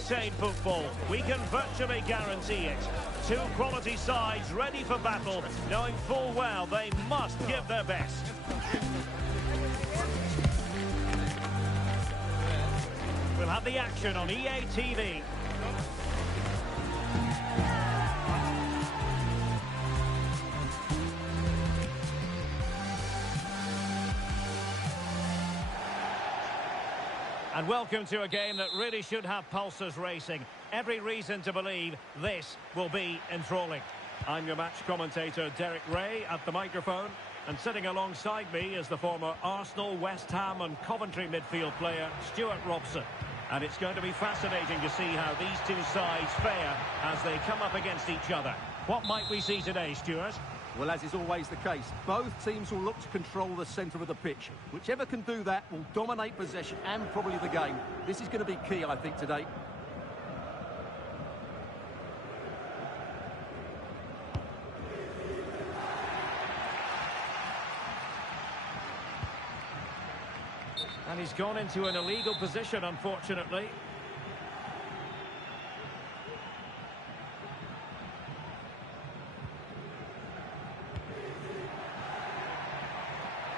insane football. We can virtually guarantee it. Two quality sides ready for battle, knowing full well they must give their best. We'll have the action on EA TV. And welcome to a game that really should have pulses racing. Every reason to believe this will be enthralling. I'm your match commentator, Derek Ray, at the microphone. And sitting alongside me is the former Arsenal, West Ham and Coventry midfield player, Stuart Robson. And it's going to be fascinating to see how these two sides fare as they come up against each other. What might we see today, Stuart? Well, as is always the case, both teams will look to control the centre of the pitch. Whichever can do that will dominate possession and probably the game. This is going to be key, I think, today. And he's gone into an illegal position, unfortunately.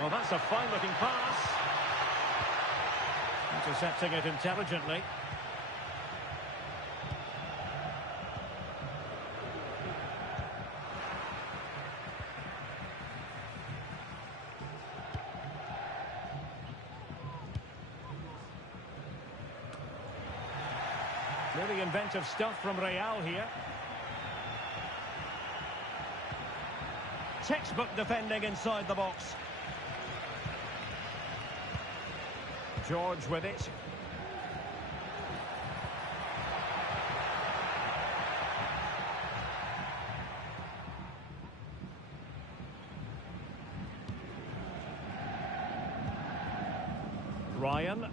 Well, that's a fine-looking pass. Intercepting it intelligently. Really inventive stuff from Real here. Textbook defending inside the box. George with it. Ryan.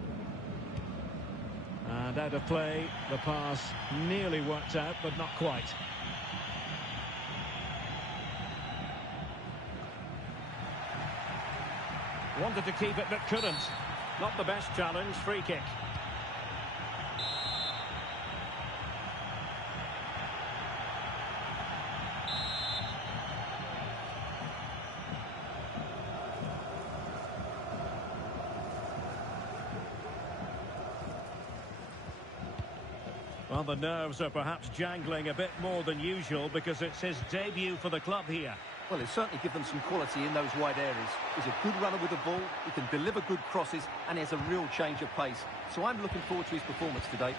And out of play, the pass nearly worked out, but not quite. Wanted to keep it, but couldn't. Not the best challenge, free kick. Well, the nerves are perhaps jangling a bit more than usual because it's his debut for the club here. Well, he'll certainly give them some quality in those wide areas. He's a good runner with the ball, he can deliver good crosses, and he has a real change of pace. So I'm looking forward to his performance today.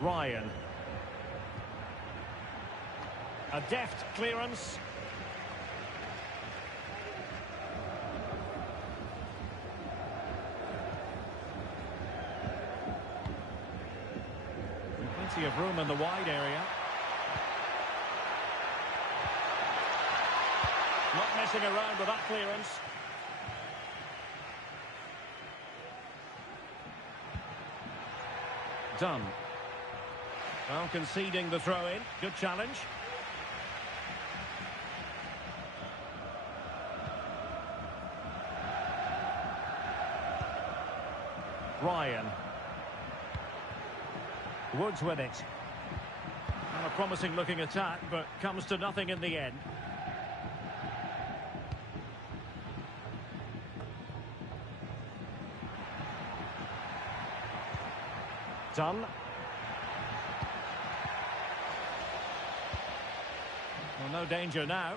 Ryan. A deft clearance. Plenty of room in the wide area. Not messing around with that clearance. Done. Well, conceding the throw-in. Good challenge. Ryan. Woods with it. And a promising looking attack, but comes to nothing in the end. Done. Well, no danger now.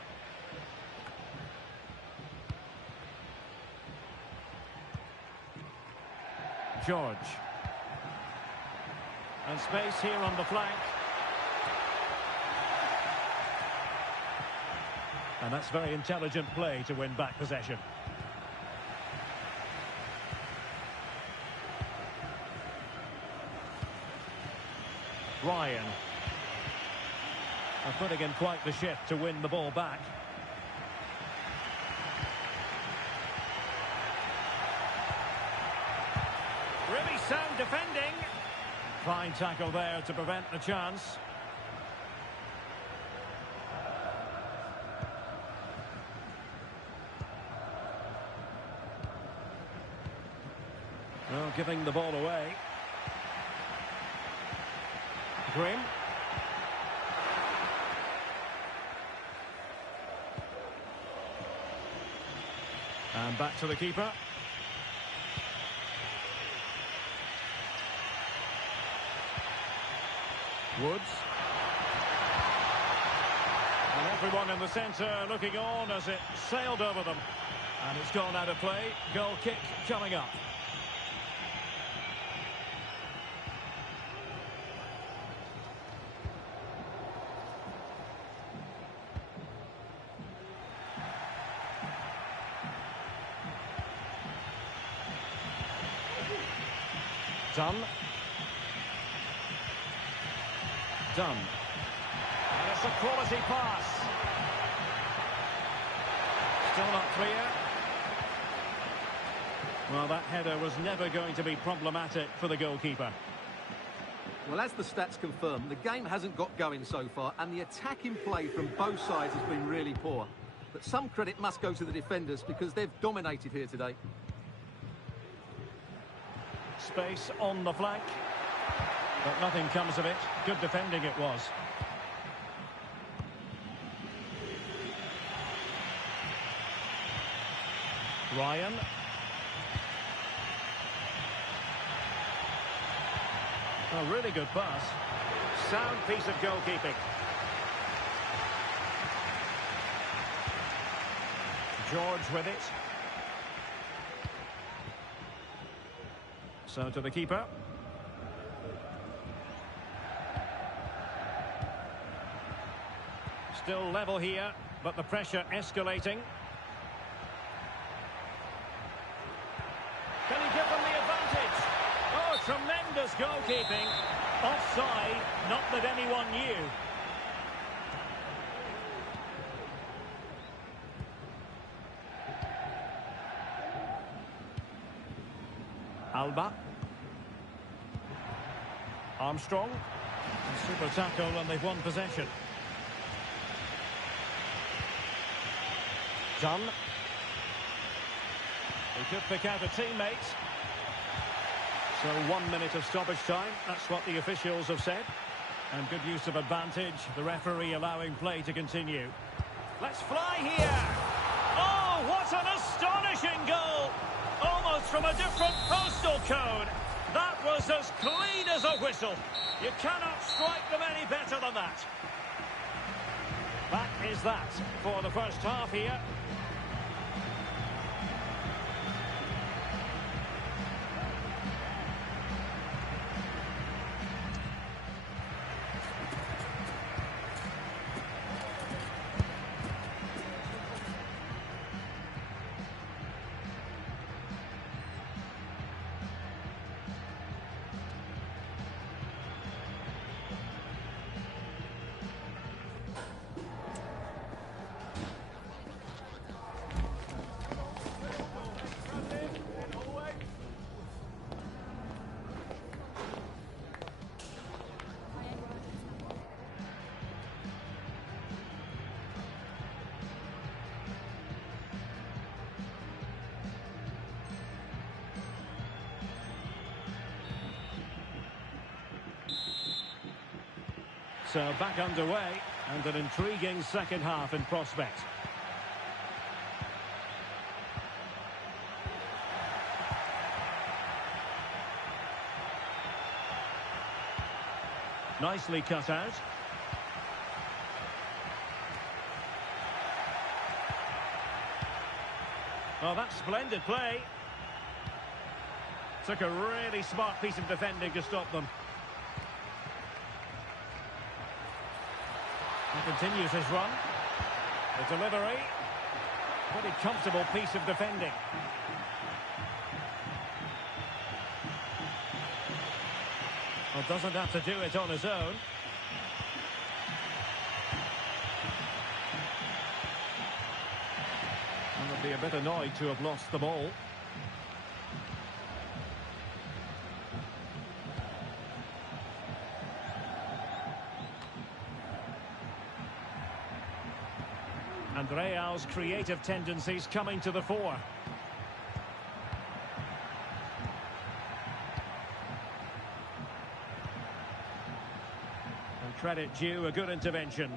George. And space here on the flank. And that's very intelligent play to win back possession. Ryan. And putting in quite the shift to win the ball back. Really sound defending. Fine tackle there to prevent the chance. giving the ball away. Grimm. And back to the keeper. Woods. And everyone in the centre looking on as it sailed over them. And it's gone out of play. Goal kick coming up. Done. And it's a quality pass. Still not clear. Well, that header was never going to be problematic for the goalkeeper. Well, as the stats confirm, the game hasn't got going so far, and the attacking play from both sides has been really poor. But some credit must go to the defenders because they've dominated here today. Space on the flank. But nothing comes of it. Good defending it was. Ryan. A really good pass. Sound piece of goalkeeping. George with it. So to the keeper. Still level here, but the pressure escalating. Can he give them the advantage? Oh, tremendous goalkeeping. Offside, not that anyone knew. Alba. Armstrong. A super tackle and they've won possession. Done. He could pick out a teammate. So 1 minute of stoppage time. That's what the officials have said. And good use of advantage. The referee allowing play to continue. Let's fly here. Oh, what an astonishing goal. Almost from a different postal code. That was as clean as a whistle. You cannot strike them any better than that. That is that for the first half here. So back underway and an intriguing second half in prospect. Nicely cut out. Well, that's splendid play. Took a really smart piece of defending to stop them. He continues his run. The delivery. Pretty comfortable piece of defending. Well, doesn't have to do it on his own. And would be a bit annoyed to have lost the ball. And Real's creative tendencies coming to the fore. Credit due, a good intervention.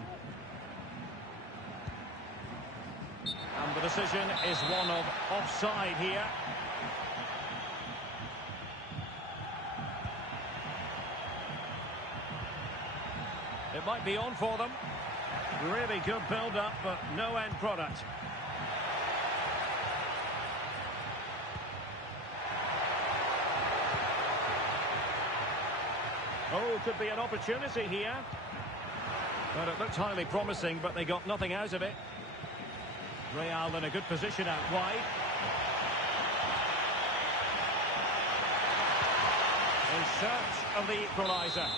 And the decision is one of offside here. It might be on for them. Really good build-up, but no end product. Oh, could be an opportunity here. But it looked highly promising, but they got nothing out of it. Real in a good position out wide. In search of the equaliser.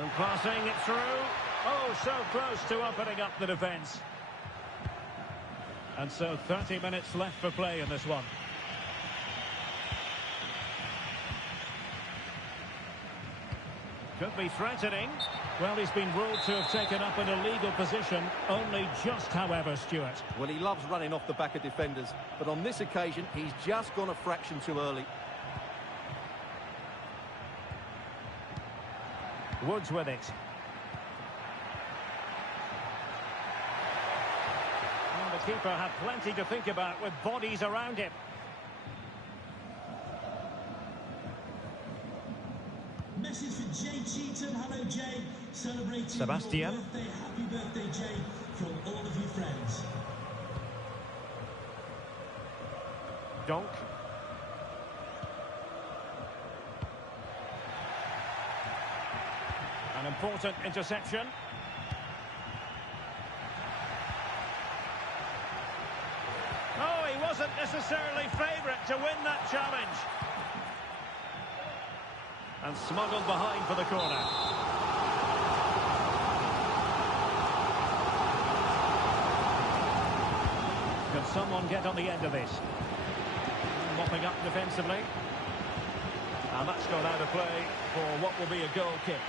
And passing it through. Oh, so close to opening up the defence. And so 30 minutes left for play in this one. Could be threatening. Well, he's been ruled to have taken up an illegal position. Only just, however, Stuart. Well, he loves running off the back of defenders. But on this occasion, he's just gone a fraction too early. Woods with it. And the keeper had plenty to think about with bodies around him. Message for Jay Cheatham. Hello, Jay. Celebrating Sebastian. your birthday. Happy birthday, Jay, from all of your friends. Donk. An important interception. Oh, he wasn't necessarily favourite to win that challenge. And smuggled behind for the corner. Can someone get on the end of this? Mopping up defensively. And that's gone out of play for what will be a goal kick.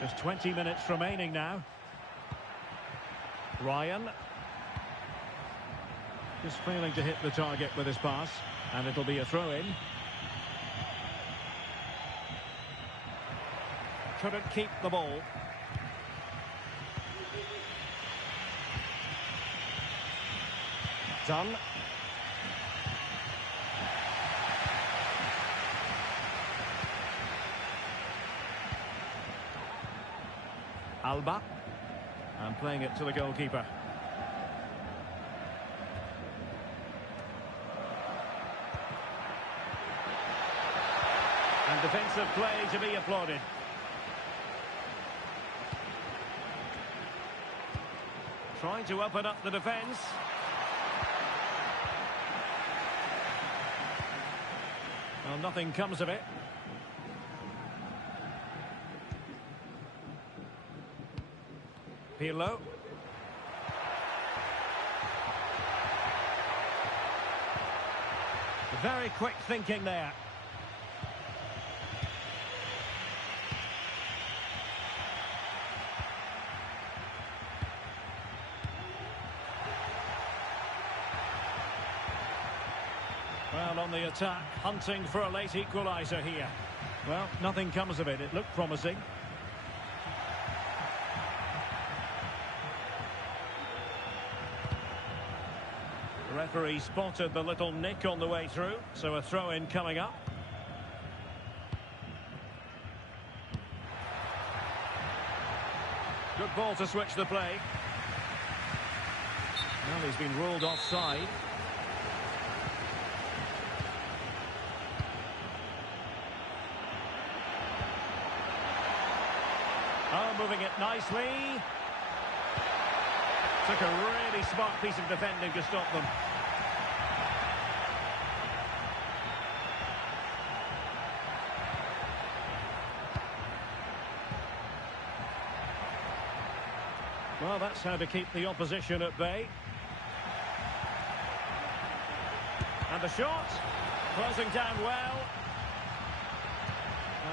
Just 20 minutes remaining now. Ryan. Just failing to hit the target with his pass. And it'll be a throw-in. Couldn't keep the ball. Done. Alba. And playing it to the goalkeeper. And defensive play to be applauded. Trying to open up the defence. Well, nothing comes of it. Pirlo. Very quick thinking there. Well, on the attack, hunting for a late equaliser here. Well, nothing comes of it. It looked promising. The referee spotted the little nick on the way through, so a throw-in coming up. Good ball to switch the play. Well, he's been ruled offside. Oh, moving it nicely. Took a really smart piece of defending to stop them. Well, that's how to keep the opposition at bay. And the shot, closing down well.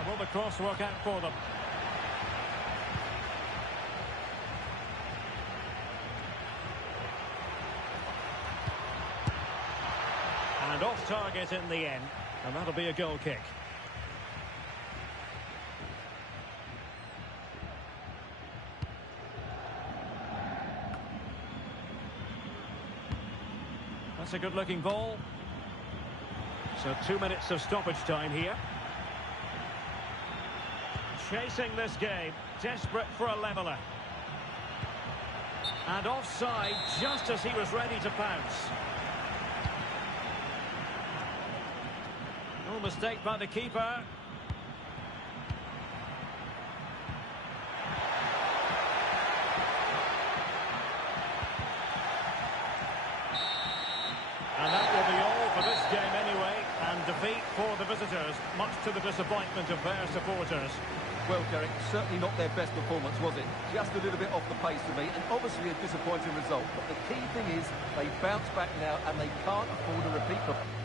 Will the cross work out for them? And off target in the end, and that'll be a goal kick. That's a good-looking ball. So 2 minutes of stoppage time here. Chasing this game, desperate for a leveller. And offside just as he was ready to pounce. No mistake by the keeper. And that will be all for this game anyway. And defeat for the visitors, much to the disappointment of their supporters. Well, Derek, certainly not their best performance, was it? Just a little bit off the pace for me, and obviously a disappointing result. But the key thing is they bounce back now, and they can't afford a repeat performance.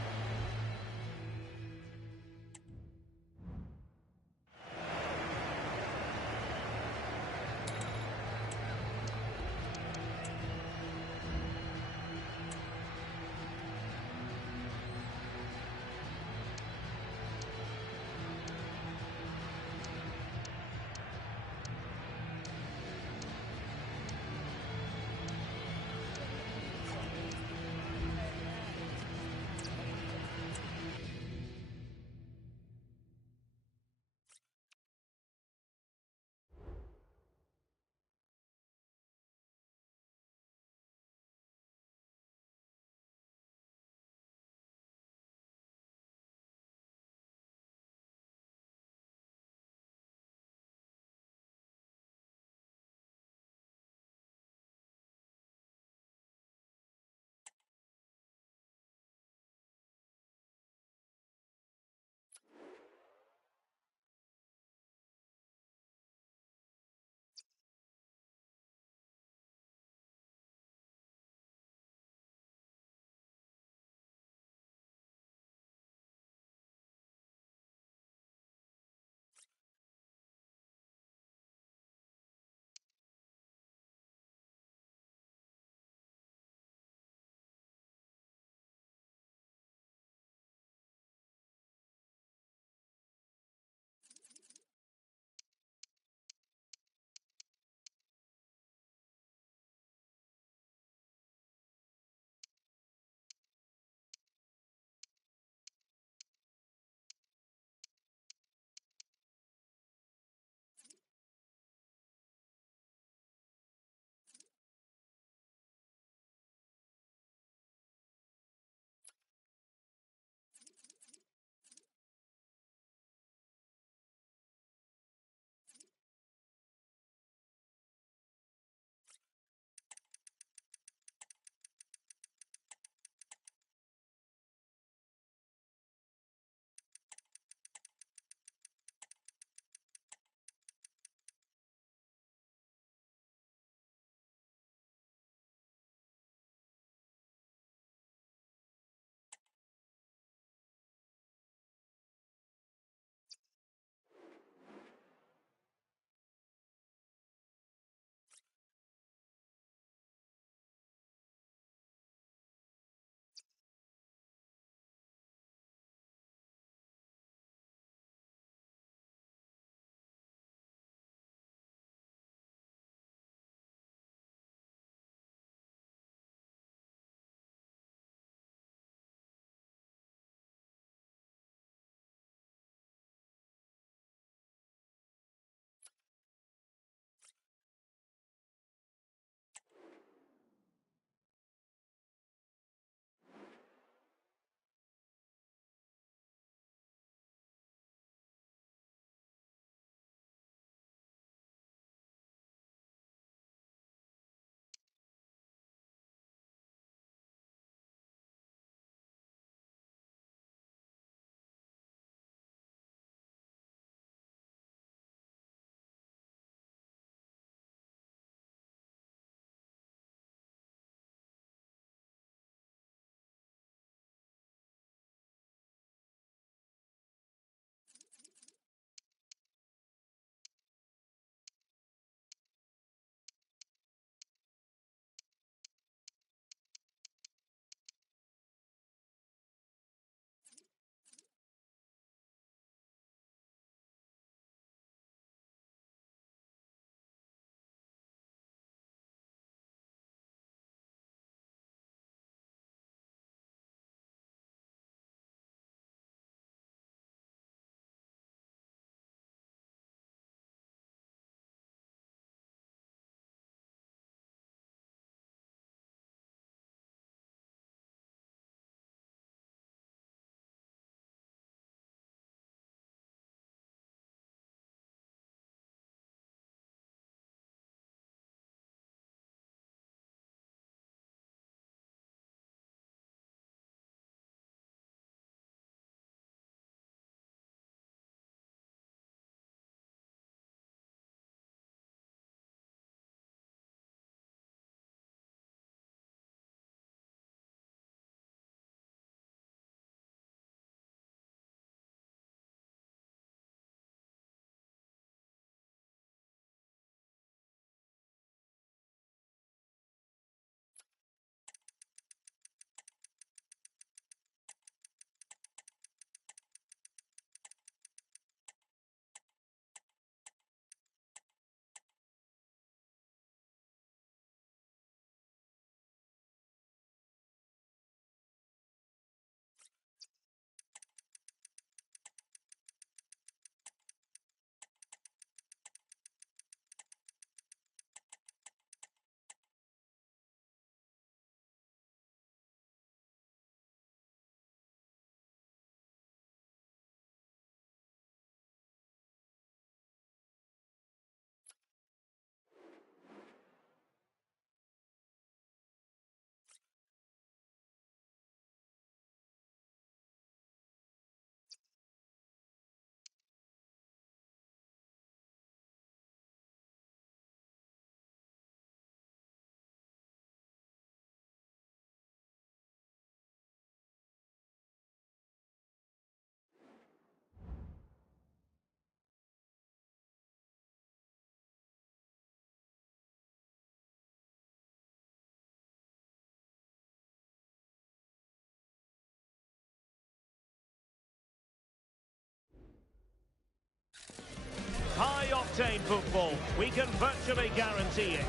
entertain football. We can virtually guarantee it.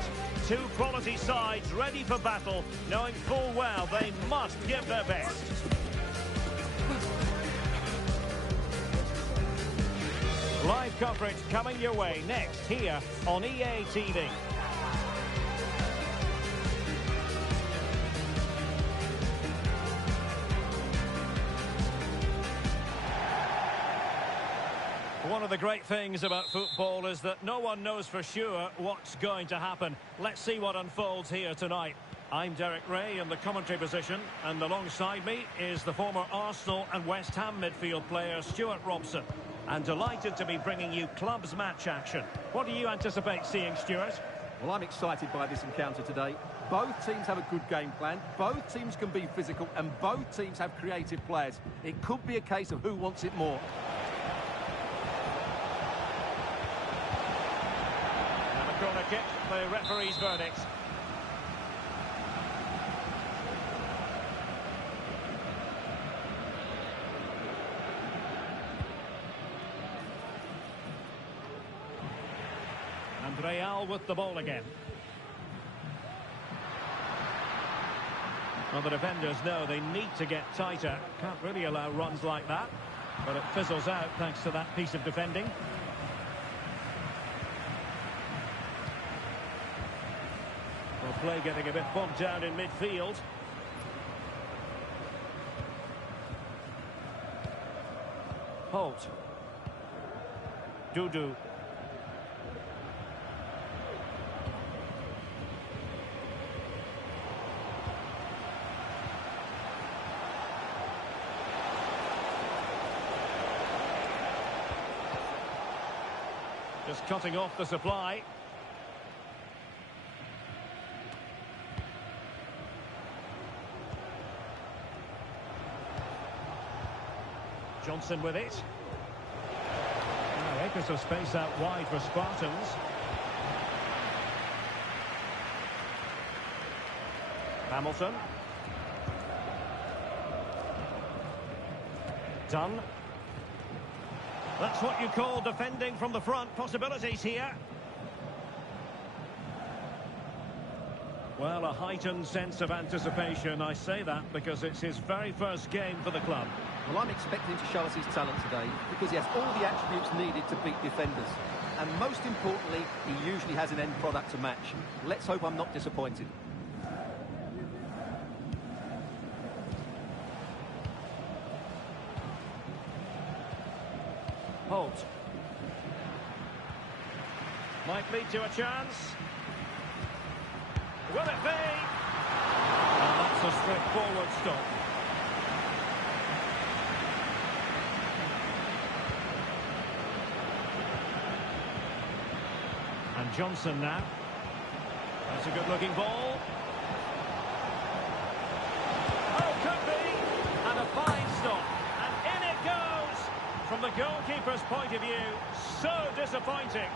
Two quality sides ready for battle, knowing full well they must give their best. Live coverage coming your way next here on EA TV. One of the great things about football is that no one knows for sure what's going to happen. Let's see what unfolds here tonight. I'm Derek Ray in the commentary position, and alongside me is the former Arsenal and West Ham midfield player Stuart Robson. And delighted to be bringing you clubs match action. What do you anticipate seeing, Stuart? Well, I'm excited by this encounter today. Both teams have a good game plan, both teams can be physical, and both teams have creative players. It could be a case of who wants it more. And a corner kick, the referee's verdict. And Real with the ball again. Well, the defenders know they need to get tighter. Can't really allow runs like that. But it fizzles out thanks to that piece of defending. Well, play getting a bit bogged down in midfield. Holt. Dudu. Just cutting off the supply. Johnson with it. Now acres of space out wide for Spartans. Hamilton. Dunn. That's what you call defending from the front. Possibilities here. Well, a heightened sense of anticipation. I say that because it's his very first game for the club. Well, I'm expecting him to show us his talent today because he has all the attributes needed to beat defenders. And most importantly, he usually has an end product to match. Let's hope I'm not disappointed. Holt. Might lead to a chance. Will it be? And that's a straightforward stop. And Johnson now. That's a good-looking ball. Oh, could be. And a fine stop. And in it goes. From the goalkeeper's point of view, so disappointing.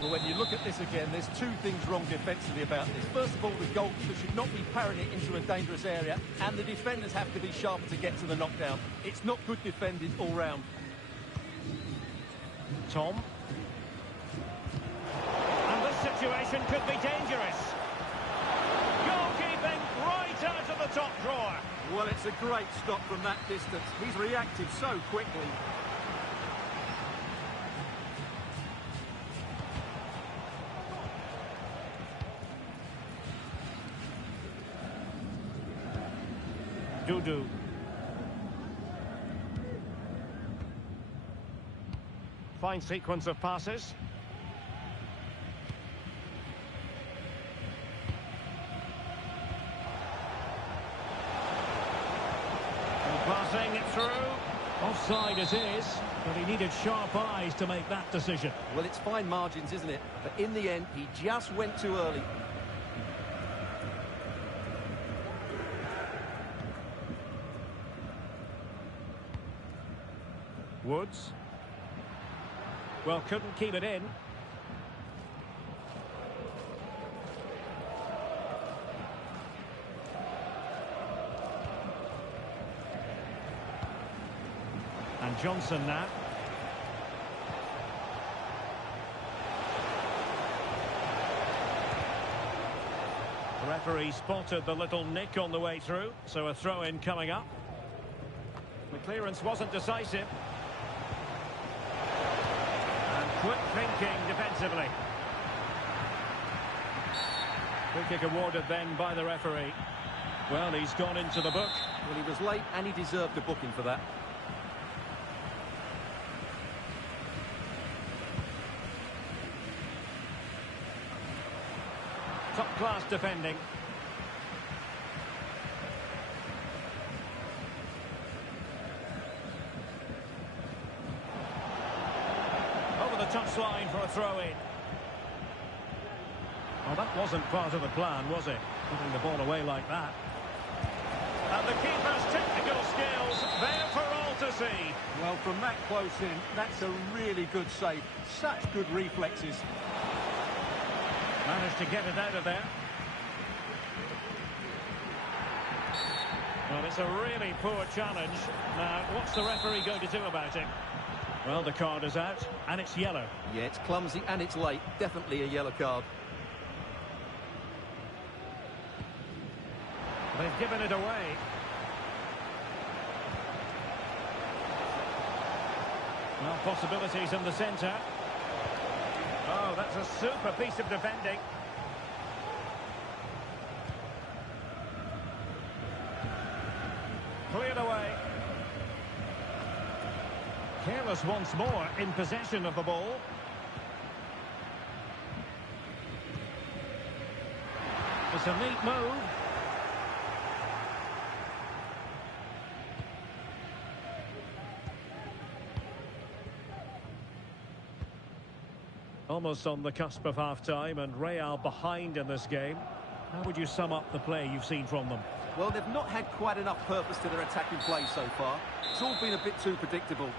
Well, when you look at this again, there's two things wrong defensively about this. First of all, the goalkeeper should not be parrying it into a dangerous area, and the defenders have to be sharper to get to the knockdown. It's not good defending all round. Tom. And this situation could be dangerous. Goalkeeping right out of the top drawer. Well, it's a great stop from that distance. He's reacted so quickly. Dudu. Fine sequence of passes. And passing it through. Offside it is, but he needed sharp eyes to make that decision. Well, it's fine margins, isn't it? But in the end, he just went too early. Woods. Well, couldn't keep it in. Johnson now. The referee spotted the little nick on the way through, so a throw-in coming up. The clearance wasn't decisive. And quick thinking defensively. Free kick awarded then by the referee. Well, he's gone into the book. Well, he was late and he deserved a booking for that. Top-class defending. Over the touchline for a throw-in. Well, that wasn't part of the plan, was it? Putting the ball away like that. And the keeper's technical skills there for all to see. Well, from that close in, that's a really good save. Such good reflexes. Managed to get it out of there. Well, it's a really poor challenge. Now, what's the referee going to do about it? Well, the card is out, and it's yellow. Yeah, it's clumsy and it's late. Definitely a yellow card. They've given it away. Well, possibilities in the centre. Oh, that's a super piece of defending. Cleared away. Careless once more in possession of the ball. It's a neat move. Almost on the cusp of half-time, and Real behind in this game. How would you sum up the play you've seen from them? Well, they've not had quite enough purpose to their attacking play so far. It's all been a bit too predictable.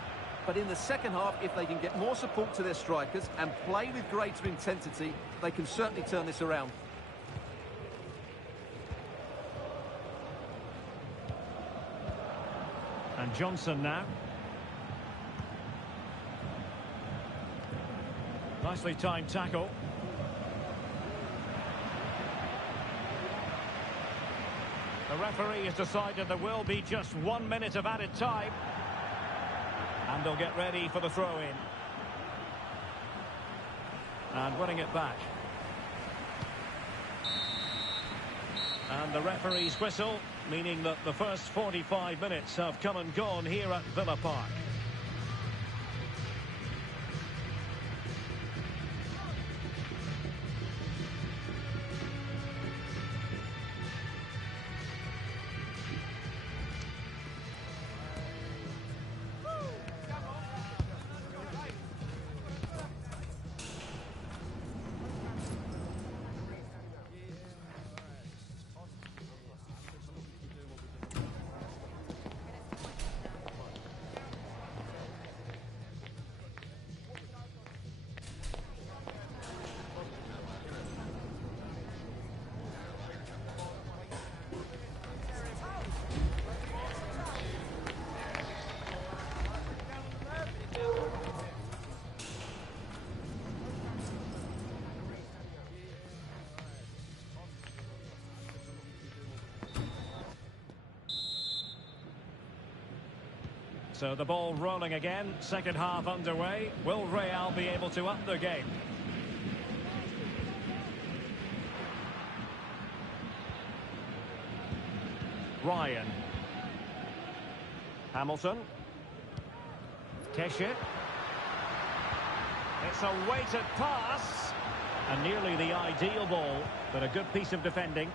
But in the second half, if they can get more support to their strikers and play with greater intensity, they can certainly turn this around. And Johnson now. Nicely timed tackle. The referee has decided there will be just 1 minute of added time. And they'll get ready for the throw-in. And winning it back. And the referee's whistle, meaning that the first 45 minutes have come and gone here at Villa Park. So the ball rolling again, second half underway. Will Real be able to up their game? Ryan. Hamilton. Keshet. It's a weighted pass. And nearly the ideal ball, but a good piece of defending.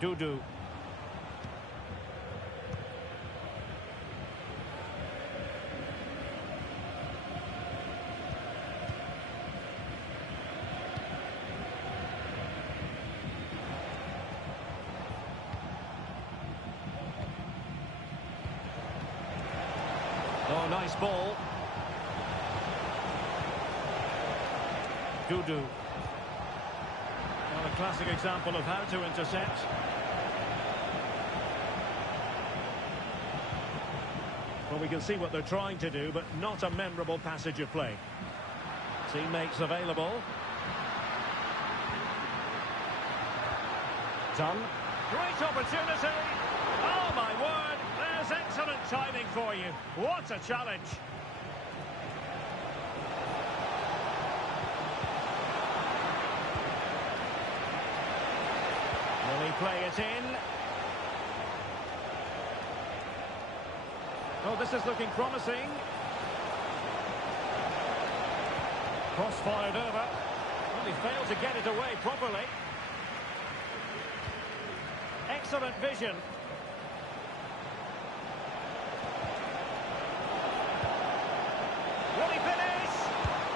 Dudu. Oh, nice ball. Gudu. Well, a classic example of how to intercept. Well, we can see what they're trying to do, but not a memorable passage of play. Teammates available. Done. Great opportunity. Oh, my word. There's excellent timing for you. What a challenge. Will he play it in? Oh, this is looking promising. Cross fired over. Well, he failed to get it away properly. Excellent vision. Will he finish?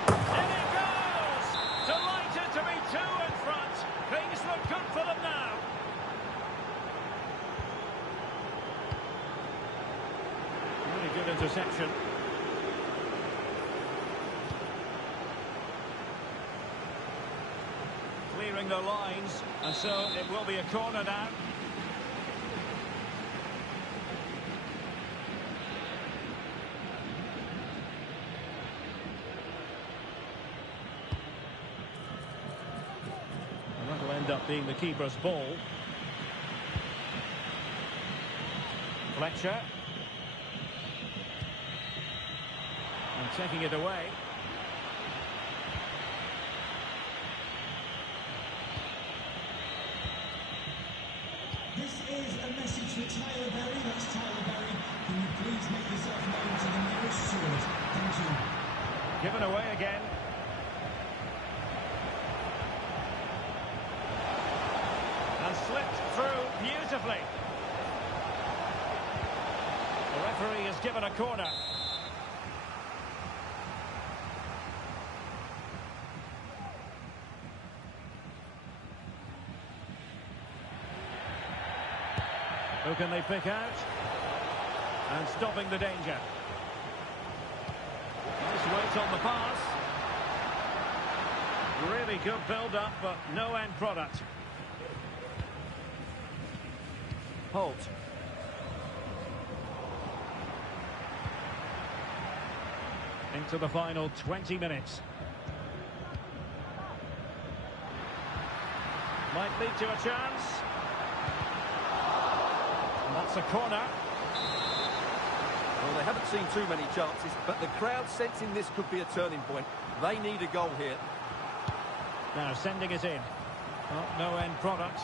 In it goes! Delighted to be two in front. Things look good for them now. Really good interception. Clearing the lines, and so it will be a corner now. And that'll end up being the keeper's ball. Fletcher. And taking it away. This is a message for Tyler Berry. That's Tyler Berry. Can you please make yourself known to the nearest steward? Thank you. Given away again. And slipped through beautifully. The referee has given a corner. Who can they pick out? And stopping the danger. Nice weight on the pass. Really good build-up, but no end product. Holt. Into the final 20 minutes. Might lead to a chance. And that's a corner. Well, they haven't seen too many chances, but the crowd sensing this could be a turning point. They need a goal here. Now sending it in. Well, no end product.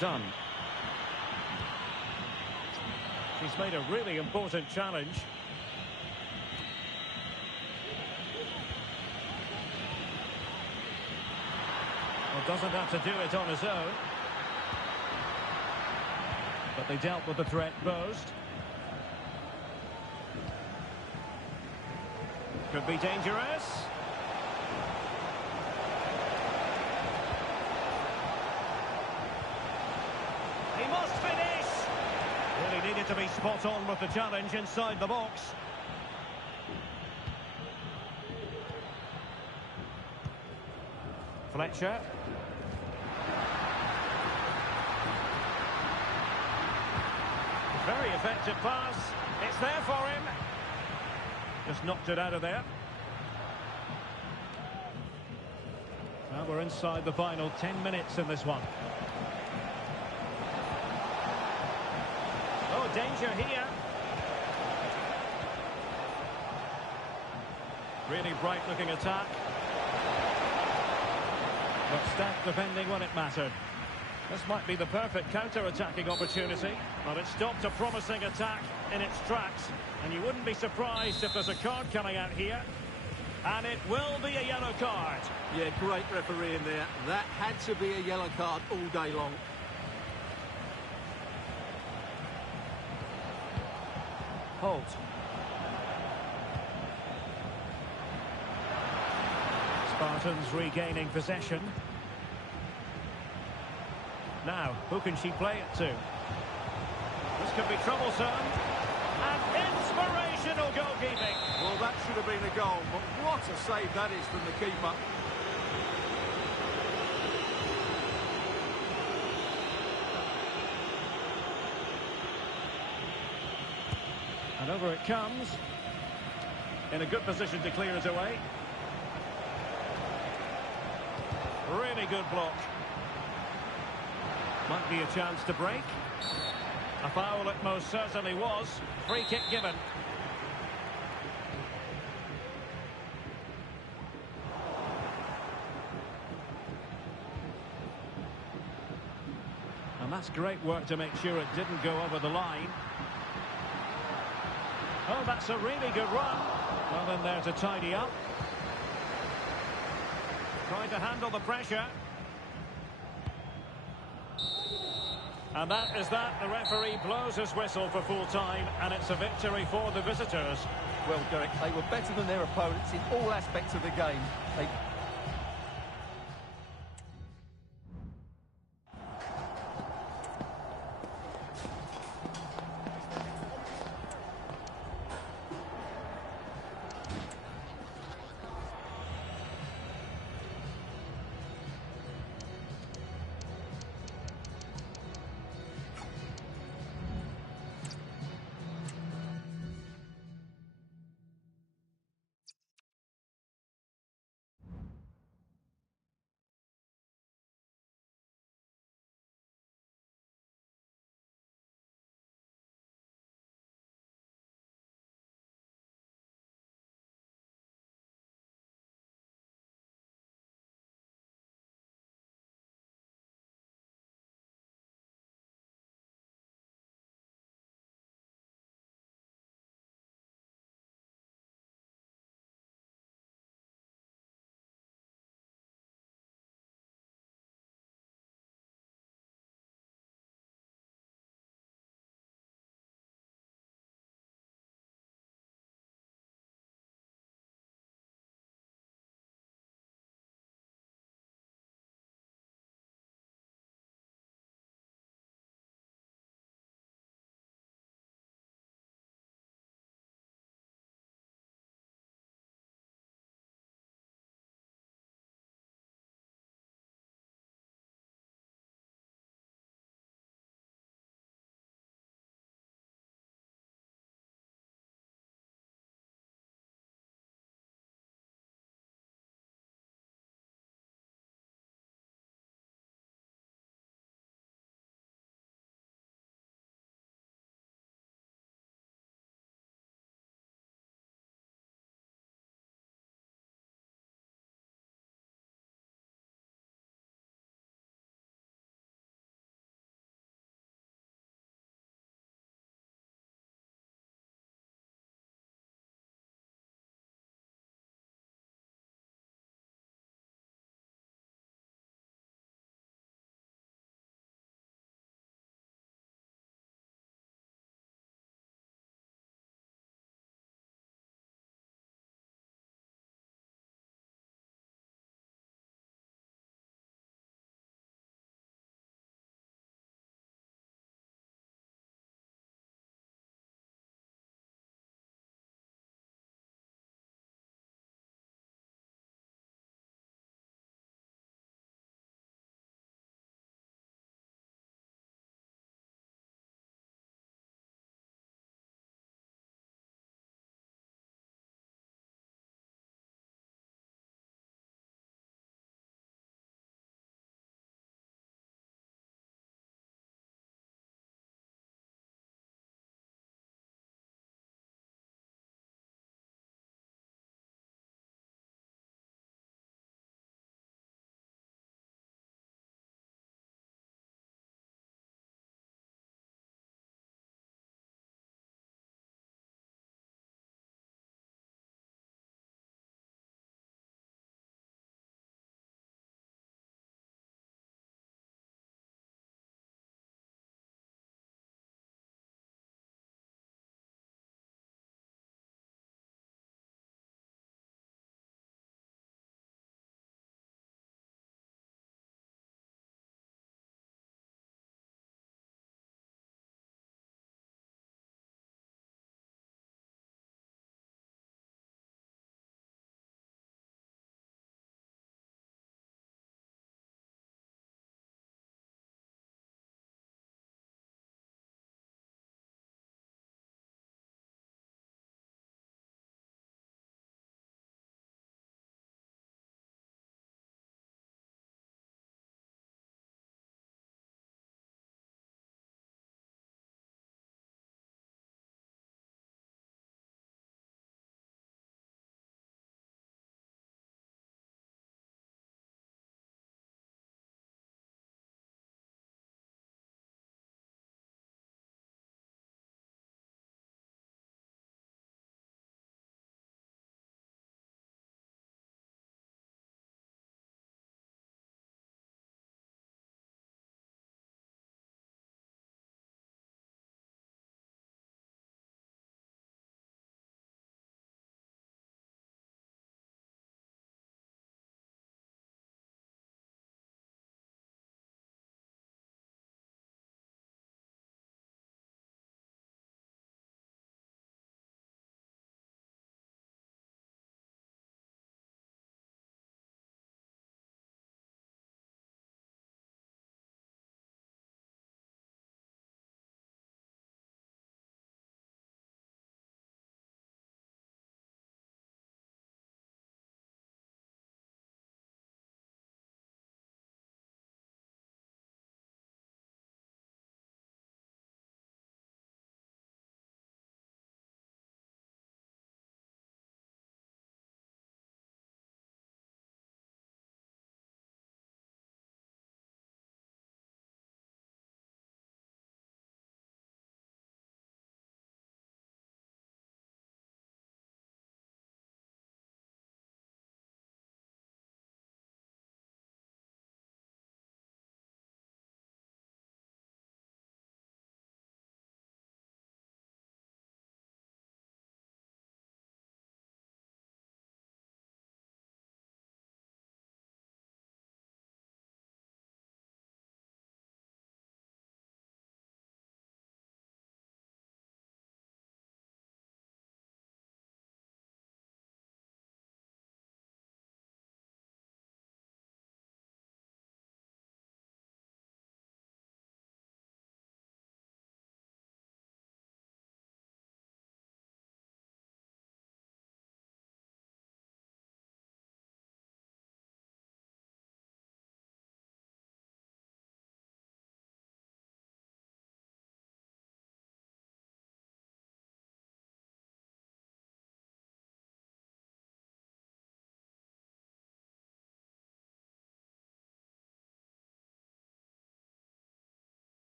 Done. She's made a really important challenge. Well, doesn't have to do it on his own. But they dealt with the threat posed. Could be dangerous. He must finish! Really needed to be spot on with the challenge inside the box. Fletcher. Very effective pass. It's there for him. Just knocked it out of there. Well, we're inside the final 10 minutes in this one. Oh, danger here. Really bright-looking attack. But stacked defending when it mattered. This might be the perfect counter-attacking opportunity, but it stopped a promising attack in its tracks. And you wouldn't be surprised if there's a card coming out here. And it will be a yellow card. Yeah, great referee in there. That had to be a yellow card all day long. Holt. Spartans regaining possession. Now, who can she play it to? This could be troublesome. And inspirational goalkeeping. Well, that should have been a goal, but what a save that is from the keeper. And over it comes. In a good position to clear it away. Really good block. Might be a chance to break. A foul it most certainly was. Free kick given. And that's great work to make sure it didn't go over the line. Oh, that's a really good run. Well in there to tidy up. Trying to handle the pressure. And that is that. The referee blows his whistle for full time, and it's a victory for the visitors. Well, Derek, they were better than their opponents in all aspects of the game. They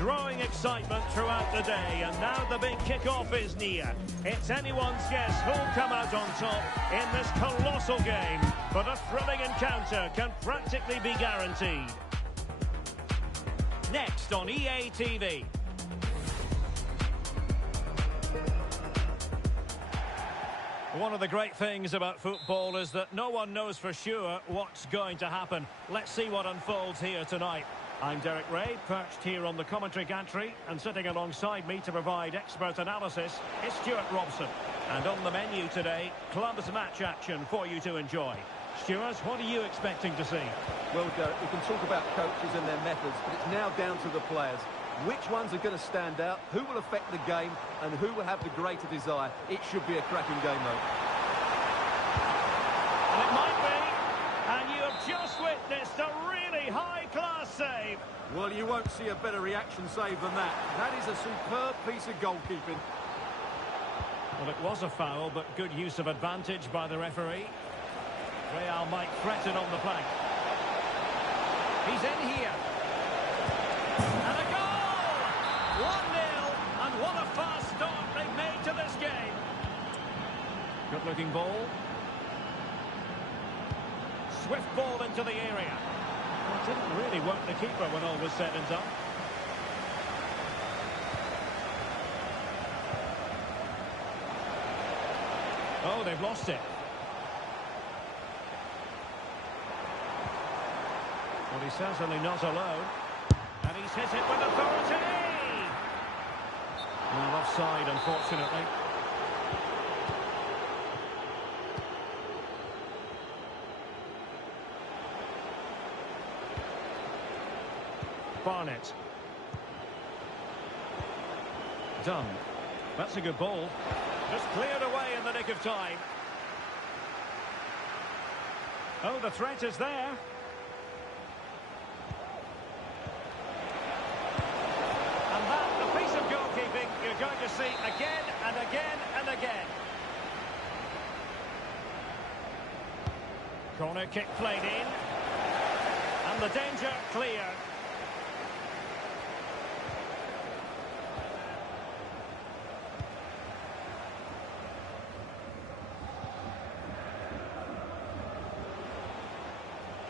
growing excitement throughout the day, and now the big kick-off is near. It's anyone's guess who'll come out on top in this colossal game, but a thrilling encounter can practically be guaranteed. Next on EA TV. One of the great things about football is that no one knows for sure what's going to happen. Let's see what unfolds here tonight. I'm Derek Ray, perched here on the commentary gantry, and sitting alongside me to provide expert analysis is Stuart Robson. And on the menu today, clubs match action for you to enjoy. Stuart, what are you expecting to see? Well, Derek, we can talk about coaches and their methods, but it's now down to the players. Which ones are going to stand out, who will affect the game, and who will have the greater desire? It should be a cracking game, though. And it might be, and you have just witnessed a really high-class save. Well, you won't see a better reaction save than that. That is a superb piece of goalkeeping. Well, it was a foul, but good use of advantage by the referee. Real might threaten on the flank. He's in here. And a goal! 1-0, and what a fast start they've made to this game. Good-looking ball. Swift ball into the area. Well, it didn't really work the keeper when all was said and done. Oh, they've lost it. Well, he's certainly not alone. And he's hit it with authority! Well, offside, unfortunately. Barnett. Done. That's a good ball. Just cleared away in the nick of time. Oh, the threat is there. And that, a piece of goalkeeping you're going to see again and again and again. Corner kick played in. And the danger cleared.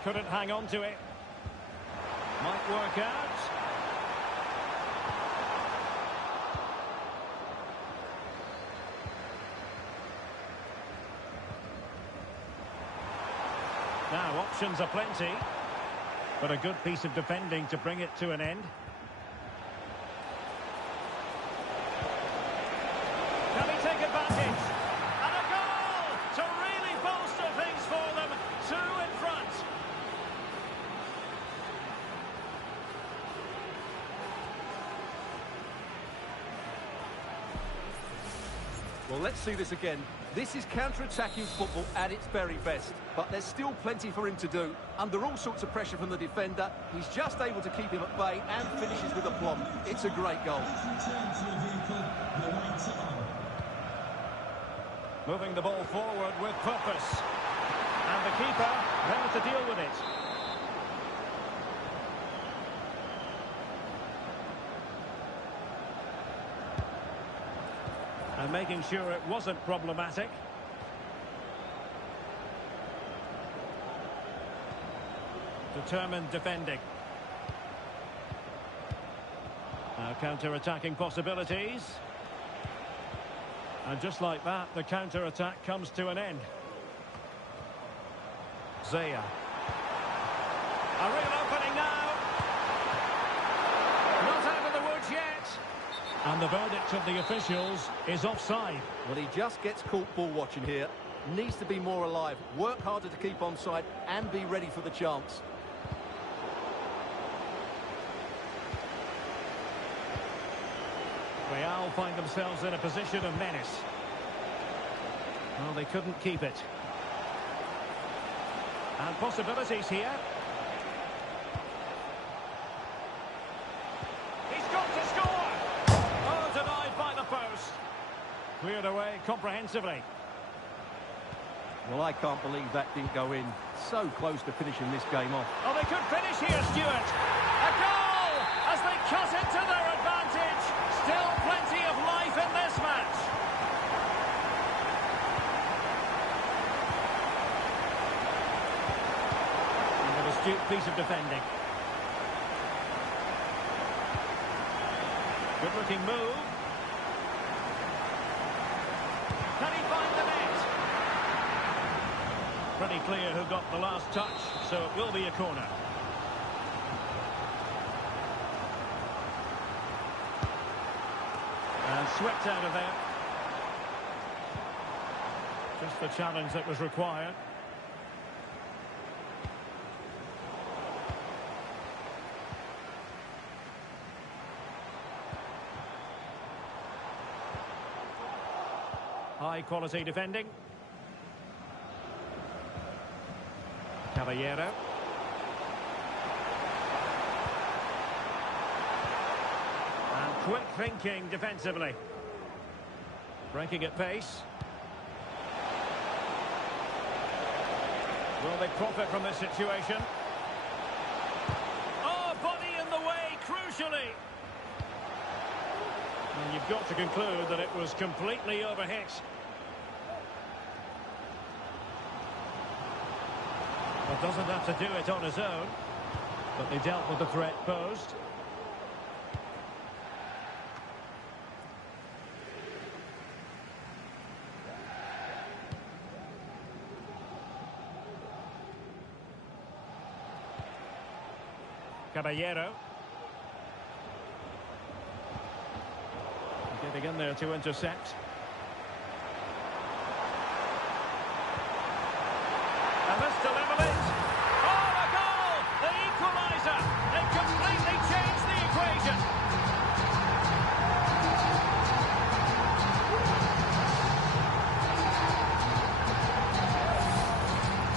Couldn't hang on to it. Might work out. Now, options are plenty, but a good piece of defending to bring it to an end. Can he take advantage? And a goal to really bolster things for them. 2 in front. Well, let's see this again. This is counter-attacking football at its very best, but there's still plenty for him to do. Under all sorts of pressure from the defender, he's just able to keep him at bay and finishes with aplomb. It's a great goal. Moving the ball forward with purpose. And the keeper there to deal with it. And making sure it wasn't problematic. Determined defending. Now counter-attacking possibilities. And just like that, the counter-attack comes to an end. Zaya. A real opening now. Not out of the woods yet. And the verdict of the officials is offside. Well, he just gets caught ball watching here. Needs to be more alive, work harder to keep onside and be ready for the chance. Real find themselves in a position of menace. Well, they couldn't keep it. And possibilities here. He's got to score! Oh, denied by the post. Cleared away comprehensively. Well, I can't believe that didn't go in. So close to finishing this game off. Oh, they could finish here, Stuart. A goal! A as they cut it to their advantage. Still plenty of life in this match. And an astute piece of defending. Good looking move. Can he find the net? Pretty clear who got the last touch, so it will be a corner. And swept out of there. Just the challenge that was required. High quality defending. Caballero. And quick thinking defensively. Breaking at pace. Will they profit from this situation? Oh, body in the way, crucially. And you've got to conclude that it was completely overhit. But doesn't have to do it on his own. But they dealt with the threat posed. Caballero. Getting in there to intercept. And this to level it. Oh, a goal! The equaliser! They completely changed the equation.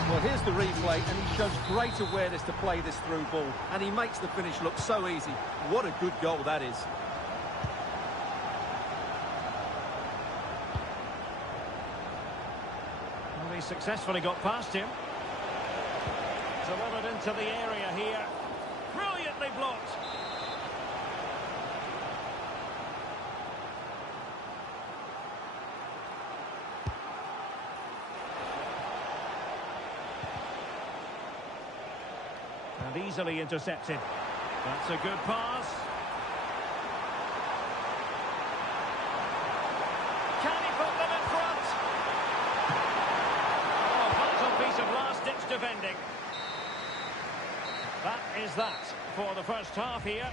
Well, here's the replay, and he shows great awareness to play this through ball, and he makes the finish look so easy. What a good goal that is. Well, he successfully got past him. Delivered into the area here. Brilliantly blocked. And easily intercepted. That's a good pass. Can he put them in front? Oh, vital piece of last-ditch defending. That is that for the first half here.